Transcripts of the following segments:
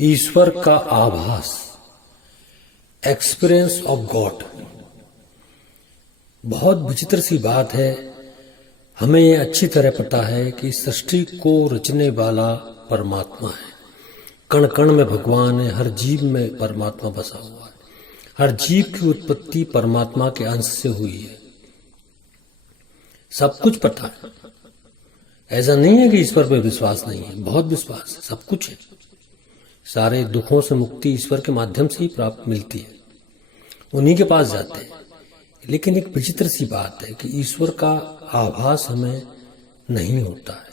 ईश्वर का आभास, experience of God. बहुत विचित्र सी बात है। हमें ये अच्छी तरह पता है कि सृष्टि को रचने वाला परमात्मा है। कण कण में भगवान है, हर जीव में परमात्मा बसा हुआ है। हर जीव की उत्पत्ति परमात्मा के अंश से हुई है। सब कुछ पता है। ऐसा नहीं है कि ईश्वर पे विश्वास नहीं है, बहुत विश्वास है, सब कुछ है। सारे दुखों से मुक्ति ईश्वर के माध्यम से ही प्राप्त मिलती है, उन्हीं के पास जाते हैं। लेकिन एक विचित्र सी बात है कि ईश्वर का आभास हमें नहीं होता है।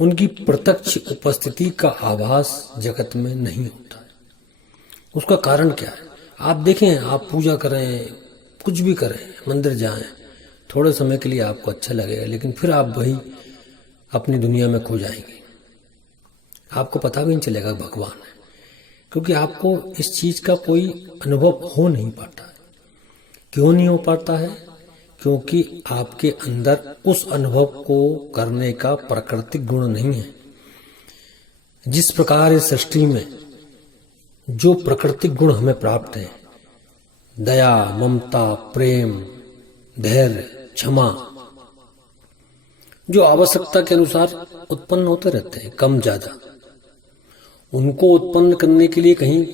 उनकी प्रत्यक्ष उपस्थिति का आभास जगत में नहीं होता है। उसका कारण क्या है? आप देखें, आप पूजा करें, कुछ भी करें, मंदिर जाएं, थोड़े समय के लिए आपको अच्छा लगेगा, लेकिन फिर आप वही अपनी दुनिया में खो जाएंगे। आपको पता भी नहीं चलेगा भगवान है, क्योंकि आपको इस चीज का कोई अनुभव हो नहीं पाता है। क्यों नहीं हो पाता है? क्योंकि आपके अंदर उस अनुभव को करने का प्राकृतिक गुण नहीं है। जिस प्रकार इस सृष्टि में जो प्राकृतिक गुण हमें प्राप्त है, दया, ममता, प्रेम, धैर्य, क्षमा, जो आवश्यकता के अनुसार उत्पन्न होते रहते हैं, कम ज्यादा, उनको उत्पन्न करने के लिए कहीं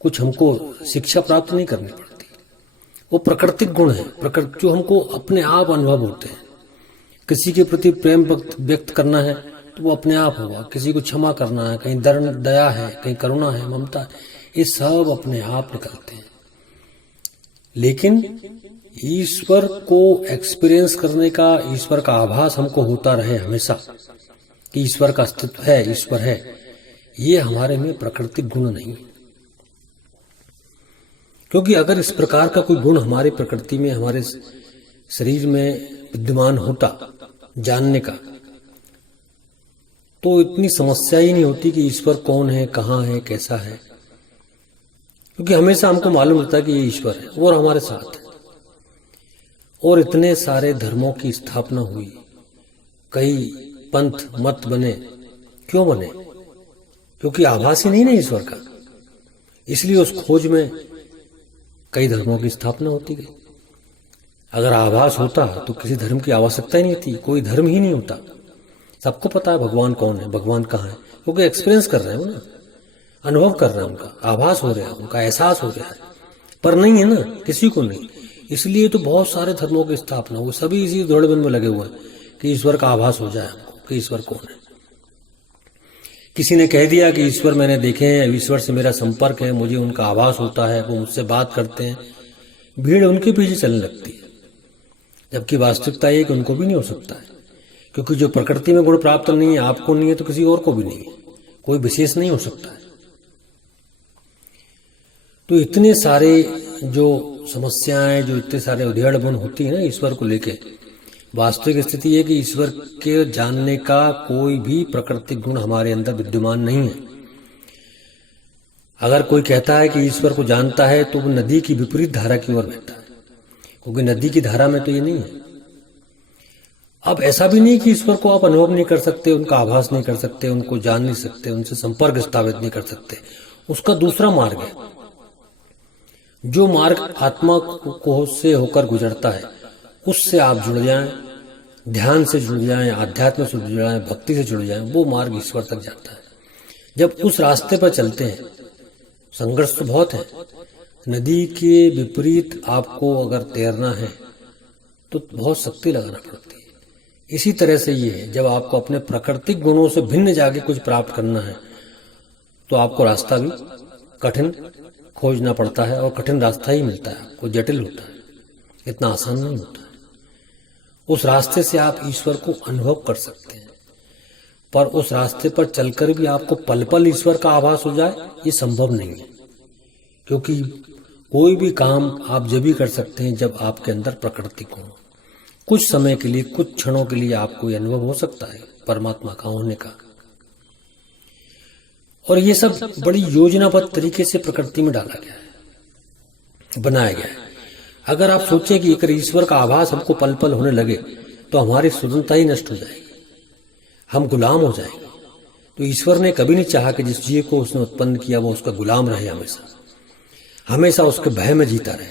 कुछ हमको शिक्षा प्राप्त नहीं करनी पड़ती। वो प्राकृतिक गुण है, प्रकृति जो हमको अपने आप अनुभव होते हैं। किसी के प्रति प्रेम व्यक्त करना है तो वो अपने आप होगा। किसी को क्षमा करना है, कहीं दया है, कहीं करुणा है, ममता है, ये सब अपने आप निकलते हैं। लेकिन ईश्वर को एक्सपीरियंस करने का, ईश्वर का आभास हमको होता रहे हमेशा कि ईश्वर का अस्तित्व है, ईश्वर है, ये हमारे में प्राकृतिक गुण नहीं है। क्योंकि अगर इस प्रकार का कोई गुण हमारे प्रकृति में, हमारे शरीर में विद्यमान होता जानने का, तो इतनी समस्या ही नहीं होती कि ईश्वर कौन है, कहाँ है, कैसा है। क्योंकि हमेशा हमको मालूम होता है कि ये ईश्वर है और हमारे साथ है। और इतने सारे धर्मों की स्थापना हुई, कई पंथ मत बने। क्यों बने? क्योंकि आभास ही नहीं ना ईश्वर का, इसलिए उस खोज में कई धर्मों की स्थापना होती गई। अगर आभास होता तो किसी धर्म की आवश्यकता ही नहीं थी, कोई धर्म ही नहीं होता। सबको पता है भगवान कौन है, भगवान कहाँ है, क्योंकि एक्सपीरियंस कर रहे हैं ना, अनुभव कर रहे हैं, उनका आभास हो रहा है, उनका एहसास हो रहा है। पर नहीं है ना, किसी को नहीं। इसलिए तो बहुत सारे धर्मों की स्थापना हुई, सभी इसी दौड़बंद में लगे हुए हैं कि ईश्वर का आभास हो जाए हमको कि ईश्वर कौन है। किसी ने कह दिया कि ईश्वर मैंने देखे हैं, ईश्वर से मेरा संपर्क है, मुझे उनका आभास होता है, वो मुझसे बात करते हैं, भीड़ उनके पीछे चलने लगती है। जबकि वास्तविकता ये कि उनको भी नहीं हो सकता है, क्योंकि जो प्रकृति में गुण प्राप्त नहीं है, आपको नहीं है तो किसी और को भी नहीं है, कोई विशेष नहीं हो सकता है। तो इतने सारे जो समस्याएं, जो इतने सारे उधेड़-बुन होती है ना ईश्वर को लेके, वास्तविक स्थिति है कि ईश्वर के जानने का कोई भी प्राकृतिक गुण हमारे अंदर विद्यमान नहीं है। अगर कोई कहता है कि ईश्वर को जानता है तो वो नदी की विपरीत धारा की ओर बहता है, क्योंकि नदी की धारा में तो ये नहीं है। अब ऐसा भी नहीं कि ईश्वर को आप अनुभव नहीं कर सकते, उनका आभास नहीं कर सकते, उनको जान नहीं सकते, उनसे संपर्क स्थापित नहीं कर सकते। उसका दूसरा मार्ग है, जो मार्ग आत्मा को से होकर गुजरता है, उससे आप जुड़ जाएं, ध्यान से जुड़ जाएं, आध्यात्म से जुड़ जाएं, भक्ति से जुड़ जाएं, वो मार्ग ईश्वर तक जाता है। जब उस रास्ते पर चलते हैं, संघर्ष तो बहुत है। नदी के विपरीत आपको अगर तैरना है तो बहुत शक्ति लगाना पड़ती है। इसी तरह से ये है, जब आपको अपने प्राकृतिक गुणों से भिन्न जाके कुछ प्राप्त करना है तो आपको रास्ता भी कठिन खोजना पड़ता है, और कठिन रास्ता ही मिलता है आपको, जटिल होता है, इतना आसान नहीं होता है। उस रास्ते से आप ईश्वर को अनुभव कर सकते हैं, पर उस रास्ते पर चलकर भी आपको पल पल ईश्वर का आभास हो जाए, ये संभव नहीं है। क्योंकि कोई भी काम आप जब भी कर सकते हैं जब आपके अंदर प्राकृतिक गुण हो। कुछ समय के लिए, कुछ क्षणों के लिए आपको ये अनुभव हो सकता है परमात्मा का होने का। और ये सब बड़ी योजनाबद्ध तरीके से प्रकृति में डाला गया है, बनाया गया है। अगर आप सोचें कि अगर ईश्वर का आभास हमको पल पल होने लगे तो हमारी स्वतंत्रता ही नष्ट हो जाएगी, हम गुलाम हो जाएंगे। तो ईश्वर ने कभी नहीं चाहा कि जिस जीव को उसने उत्पन्न किया वो उसका गुलाम रहे, हमेशा हमेशा उसके भय में जीता रहे।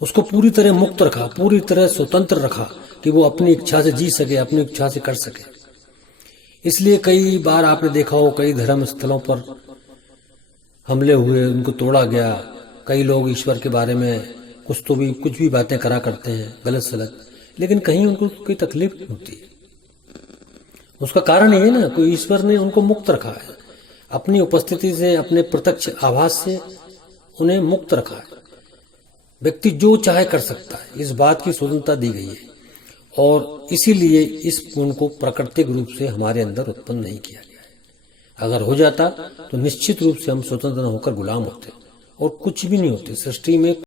उसको पूरी तरह मुक्त रखा, पूरी तरह स्वतंत्र रखा कि वो अपनी इच्छा से जी सके, अपनी इच्छा से कर सके। इसलिए कई बार आपने देखा हो कई धर्म स्थलों पर हमले हुए, उनको तोड़ा गया। कई लोग ईश्वर के बारे में कुछ भी बातें करा करते हैं गलत सलत, लेकिन कहीं उनको कोई तकलीफ नहीं होती है। उसका कारण ये ना, कोई ईश्वर ने उनको मुक्त रखा है, अपनी उपस्थिति से, अपने प्रत्यक्ष आभास से उन्हें मुक्त रखा है। व्यक्ति जो चाहे कर सकता है, इस बात की स्वतंत्रता दी गई है। और इसीलिए इस गुण को प्राकृतिक रूप से हमारे अंदर उत्पन्न नहीं किया गया है। अगर हो जाता तो निश्चित रूप से हम स्वतंत्र होकर गुलाम होते और कुछ भी नहीं होते सृष्टि में।